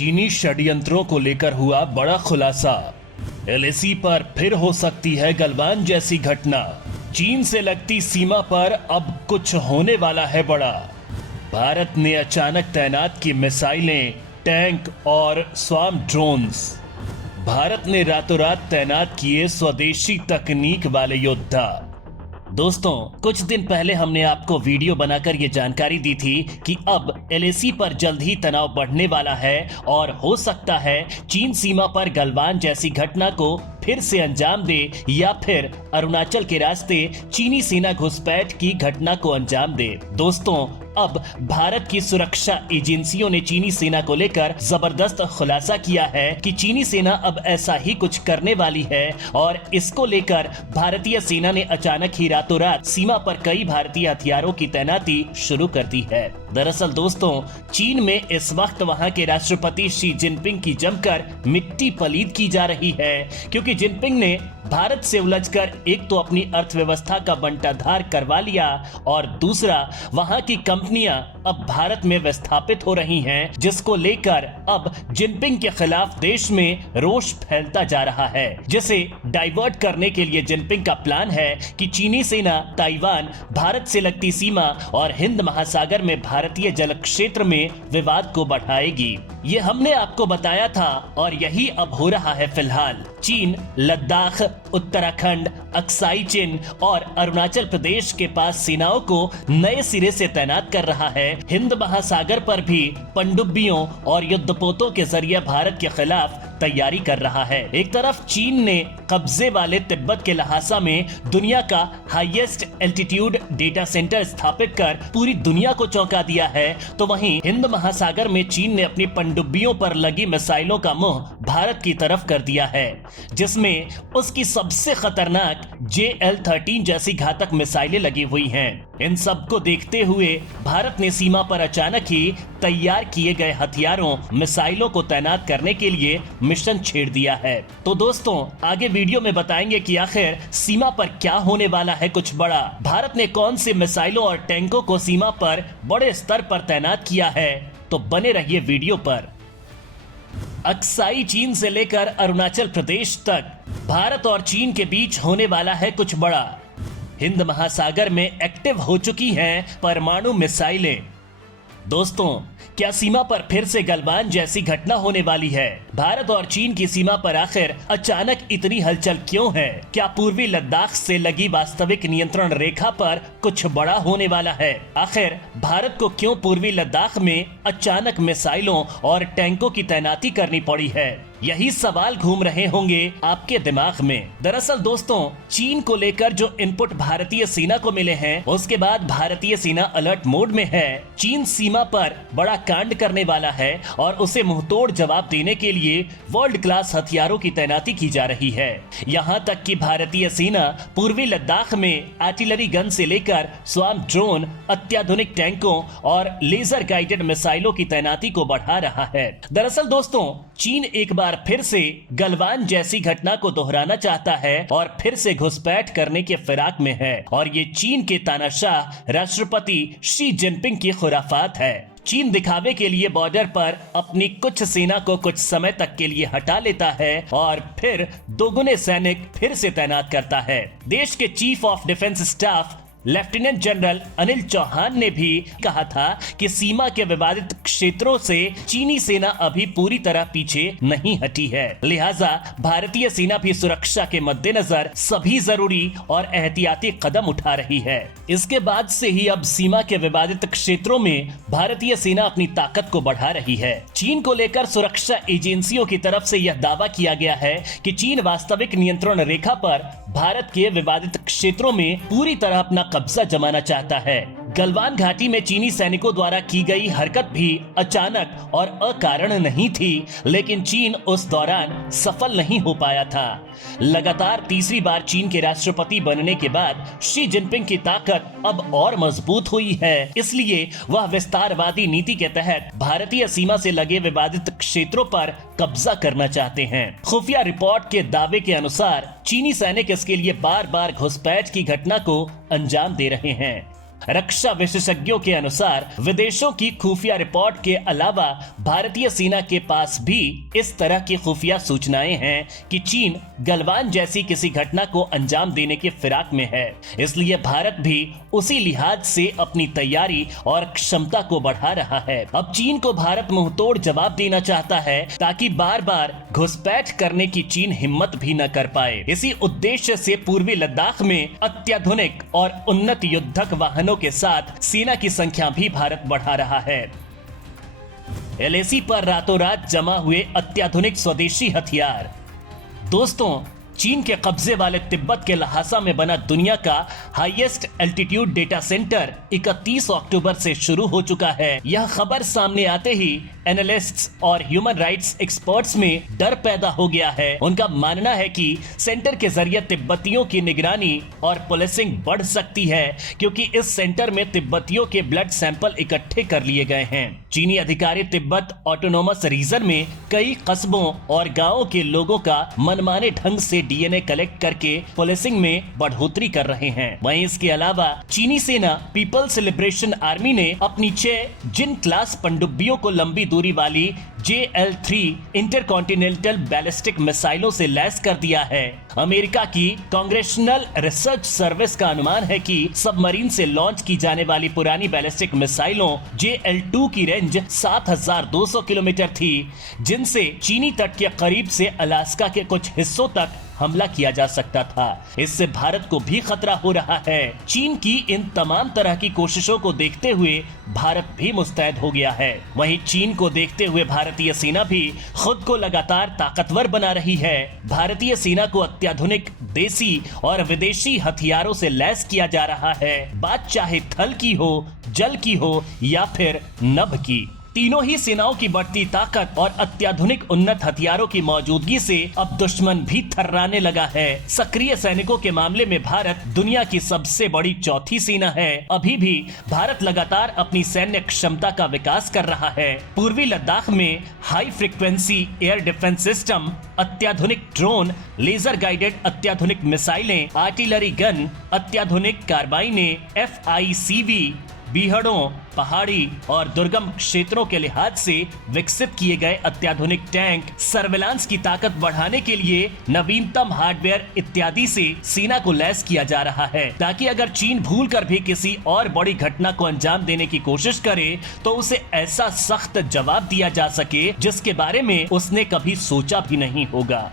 चीनी षड्यंत्रों को लेकर हुआ बड़ा खुलासा। एलएसी पर फिर हो सकती है गलवान जैसी घटना। चीन से लगती सीमा पर अब कुछ होने वाला है बड़ा। भारत ने अचानक तैनात की मिसाइलें, टैंक और स्वाम ड्रोन्स। भारत ने रातों रात तैनात किए स्वदेशी तकनीक वाले योद्धा। दोस्तों, कुछ दिन पहले हमने आपको वीडियो बनाकर ये जानकारी दी थी कि अब एलएसी पर जल्द ही तनाव बढ़ने वाला है और हो सकता है चीन सीमा पर गलवान जैसी घटना को फिर से अंजाम दे या फिर अरुणाचल के रास्ते चीनी सेना घुसपैठ की घटना को अंजाम दे। दोस्तों, अब भारत की सुरक्षा एजेंसियों ने चीनी सेना को लेकर जबरदस्त खुलासा किया है कि चीनी सेना अब ऐसा ही कुछ करने वाली है और इसको लेकर भारतीय सेना ने अचानक ही रातों रात सीमा पर कई भारतीय हथियारों की तैनाती शुरू कर दी है। दरअसल दोस्तों, चीन में इस वक्त वहां के राष्ट्रपति शी जिनपिंग की जमकर मिट्टी पलीद की जा रही है, क्योंकि जिनपिंग ने भारत से उलझकर एक तो अपनी अर्थव्यवस्था का बंटाधार करवा लिया और दूसरा वहां की कंपनियां अब भारत में विस्थापित हो रही हैं, जिसको लेकर अब जिनपिंग के खिलाफ देश में रोष फैलता जा रहा है, जिसे डाइवर्ट करने के लिए जिनपिंग का प्लान है कि चीनी सेना ताइवान, भारत से लगती सीमा और हिंद महासागर में भारतीय जल क्षेत्र में विवाद को बढ़ाएगी। ये हमने आपको बताया था और यही अब हो रहा है फिलहाल। चीन लद्दाख, उत्तराखंड, अक्साई चिन और अरुणाचल प्रदेश के पास सेनाओं को नए सिरे से तैनात कर रहा है। हिंद महासागर पर भी पनडुब्बियों और युद्धपोतों के जरिए भारत के खिलाफ तैयारी कर रहा है। एक तरफ चीन ने कब्जे वाले तिब्बत के लहासा में दुनिया का हाईएस्ट एल्टीट्यूड डेटा सेंटर स्थापित कर पूरी दुनिया को चौंका दिया है, तो वहीं हिंद महासागर में चीन ने अपनी पनडुब्बियों पर लगी मिसाइलों का मुंह भारत की तरफ कर दिया है, जिसमें उसकी सबसे खतरनाक JL-13 जैसी घातक मिसाइलें लगी हुई हैं। इन सब को देखते हुए भारत ने सीमा पर अचानक ही तैयार किए गए हथियारों, मिसाइलों को तैनात करने के लिए मिशन छेड़ दिया है। तो दोस्तों, आगे वीडियो में बताएंगे कि आखिर सीमा पर क्या होने वाला है कुछ बड़ा। भारत ने कौन से मिसाइलों और टैंकों को सीमा पर बड़े स्तर पर तैनात किया है, तो बने रहिए वीडियो पर। अक्साई चीन से लेकर अरुणाचल प्रदेश तक भारत और चीन के बीच होने वाला है कुछ बड़ा। हिंद महासागर में एक्टिव हो चुकी हैं परमाणु मिसाइलें। दोस्तों, क्या सीमा पर फिर से गलवान जैसी घटना होने वाली है? भारत और चीन की सीमा पर आखिर अचानक इतनी हलचल क्यों है? क्या पूर्वी लद्दाख से लगी वास्तविक नियंत्रण रेखा पर कुछ बड़ा होने वाला है? आखिर भारत को क्यों पूर्वी लद्दाख में अचानक मिसाइलों और टैंकों की तैनाती करनी पड़ी है? यही सवाल घूम रहे होंगे आपके दिमाग में। दरअसल दोस्तों, चीन को लेकर जो इनपुट भारतीय सेना को मिले हैं, उसके बाद भारतीय सेना अलर्ट मोड में है। चीन सीमा पर बड़ा कांड करने वाला है और उसे मुंहतोड़ जवाब देने के लिए वर्ल्ड क्लास हथियारों की तैनाती की जा रही है। यहाँ तक कि भारतीय सेना पूर्वी लद्दाख में आर्टिलरी गन से लेकर स्वाम ड्रोन, अत्याधुनिक टैंकों और लेजर गाइडेड मिसाइलों की तैनाती को बढ़ा रहा है। दरअसल दोस्तों, चीन एक बार फिर से गलवान जैसी घटना को दोहराना चाहता है और फिर से घुसपैठ करने के फिराक में है, और ये चीन के तानाशाह राष्ट्रपति शी जिनपिंग की खुराफात है। चीन दिखावे के लिए बॉर्डर पर अपनी कुछ सेना को कुछ समय तक के लिए हटा लेता है और फिर दोगुने सैनिक फिर से तैनात करता है। देश के chief of defence staff lieutenant general Anil Chauhan ने भी कहा था कि सीमा के विवादित क्षेत्रों से चीनी सेना अभी पूरी तरह पीछे नहीं हटी है, लिहाजा भारतीय सेना भी सुरक्षा के मद्देनजर सभी जरूरी और एहतियाती कदम उठा रही है। इसके बाद से ही अब सीमा के विवादित क्षेत्रों में भारतीय सेना अपनी ताकत को बढ़ा रही है। चीन को लेकर सुरक्षा एजेंसियों की तरफ से यह दावा किया गया है कि चीन वास्तविक नियंत्रण रेखा पर भारत के विवादित क्षेत्रों में पूरी तरह अपना कब्जा जमाना चाहता है। गलवान घाटी में चीनी सैनिकों द्वारा की गई हरकत भी अचानक और अकारण नहीं थी, लेकिन चीन उस दौरान सफल नहीं हो पाया था। लगातार तीसरी बार चीन के राष्ट्रपति बनने के बाद शी जिनपिंग की ताकत अब और मजबूत हुई है, इसलिए वह विस्तारवादी नीति के तहत भारतीय सीमा से लगे विवादित क्षेत्रों पर कब्जा करना चाहते हैं। खुफिया रिपोर्ट के दावे के अनुसार चीनी सैनिक इसके लिए बार बार घुसपैठ की घटना को अंजाम दे रहे हैं। रक्षा विशेषज्ञों के अनुसार विदेशों की खुफिया रिपोर्ट के अलावा भारतीय सेना के पास भी इस तरह की खुफिया सूचनाएं हैं कि चीन गलवान जैसी किसी घटना को अंजाम देने के फिराक में है। इसलिए भारत भी उसी लिहाज से अपनी तैयारी और क्षमता को बढ़ा रहा है। अब चीन को भारत मुंहतोड़ जवाब देना चाहता है ताकि बार बार घुसपैठ करने की चीन हिम्मत भी न कर पाए। इसी उद्देश्य से पूर्वी लद्दाख में अत्याधुनिक और उन्नत युद्धक वाहनों के साथ सेना की संख्या भी भारत बढ़ा रहा है। एलएसी पर रातों रात जमा हुए अत्याधुनिक स्वदेशी हथियार। दोस्तों, चीन के कब्जे वाले तिब्बत के लहासा में बना दुनिया का हाईएस्ट एल्टीट्यूड डेटा सेंटर 31 अक्टूबर से शुरू हो चुका है। यह खबर सामने आते ही एनालिस्ट्स और ह्यूमन राइट्स एक्सपर्ट्स में डर पैदा हो गया है। उनका मानना है कि सेंटर के जरिए तिब्बतियों की निगरानी और पुलिसिंग बढ़ सकती है, क्योंकि इस सेंटर में तिब्बतियों के ब्लड सैंपल इकट्ठे कर लिए गए हैं। चीनी अधिकारी तिब्बत ऑटोनोमस रीजन में कई कस्बों और गांवों के लोगों का मनमाने ढंग से डीएनए कलेक्ट करके पुलिसिंग में बढ़ोतरी कर रहे हैं। वहीं इसके अलावा चीनी सेना पीपल्स लिबरेशन आर्मी ने अपनी 6 जिन क्लास पनडुब्बियों को लंबी दूरी वाली JL-3 इंटरकॉन्टिनेंटल बैलिस्टिक मिसाइलों से लैस कर दिया है। अमेरिका की कांग्रेशनल रिसर्च सर्विस का अनुमान है कि सबमरीन से लॉन्च की जाने वाली पुरानी बैलिस्टिक मिसाइलों JL-2 की रेंज 7,200 किलोमीटर थी, जिनसे चीनी तट के करीब से अलास्का के कुछ हिस्सों तक हमला किया जा सकता था। इससे भारत को भी खतरा हो रहा है। चीन की इन तमाम तरह की कोशिशों को देखते हुए भारत भी मुस्तैद हो गया है। वहीं चीन को देखते हुए भारतीय सेना भी खुद को लगातार ताकतवर बना रही है। भारतीय सेना को अत्याधुनिक देसी और विदेशी हथियारों से लैस किया जा रहा है, बात चाहे थल की हो, जल की हो या फिर नभ की। तीनों ही सेनाओं की बढ़ती ताकत और अत्याधुनिक उन्नत हथियारों की मौजूदगी से अब दुश्मन भी थर्राने लगा है। सक्रिय सैनिकों के मामले में भारत दुनिया की सबसे बड़ी चौथी सेना है। अभी भी भारत लगातार अपनी सैन्य क्षमता का विकास कर रहा है। पूर्वी लद्दाख में high frequency air defence system, अत्याधुनिक ड्रोन, लेजर गाइडेड अत्याधुनिक मिसाइलें, आर्टिलरी गन, अत्याधुनिक कार्बाइनें, FICV, बीहड़ों, पहाड़ी और दुर्गम क्षेत्रों के लिहाज से विकसित किए गए अत्याधुनिक टैंक, सर्विलांस की ताकत बढ़ाने के लिए नवीनतम हार्डवेयर इत्यादि से सेना को लैस किया जा रहा है, ताकि अगर चीन भूलकर भी किसी और बड़ी घटना को अंजाम देने की कोशिश करे तो उसे ऐसा सख्त जवाब दिया जा सके जिसके बारे में उसने कभी सोचा भी नहीं होगा।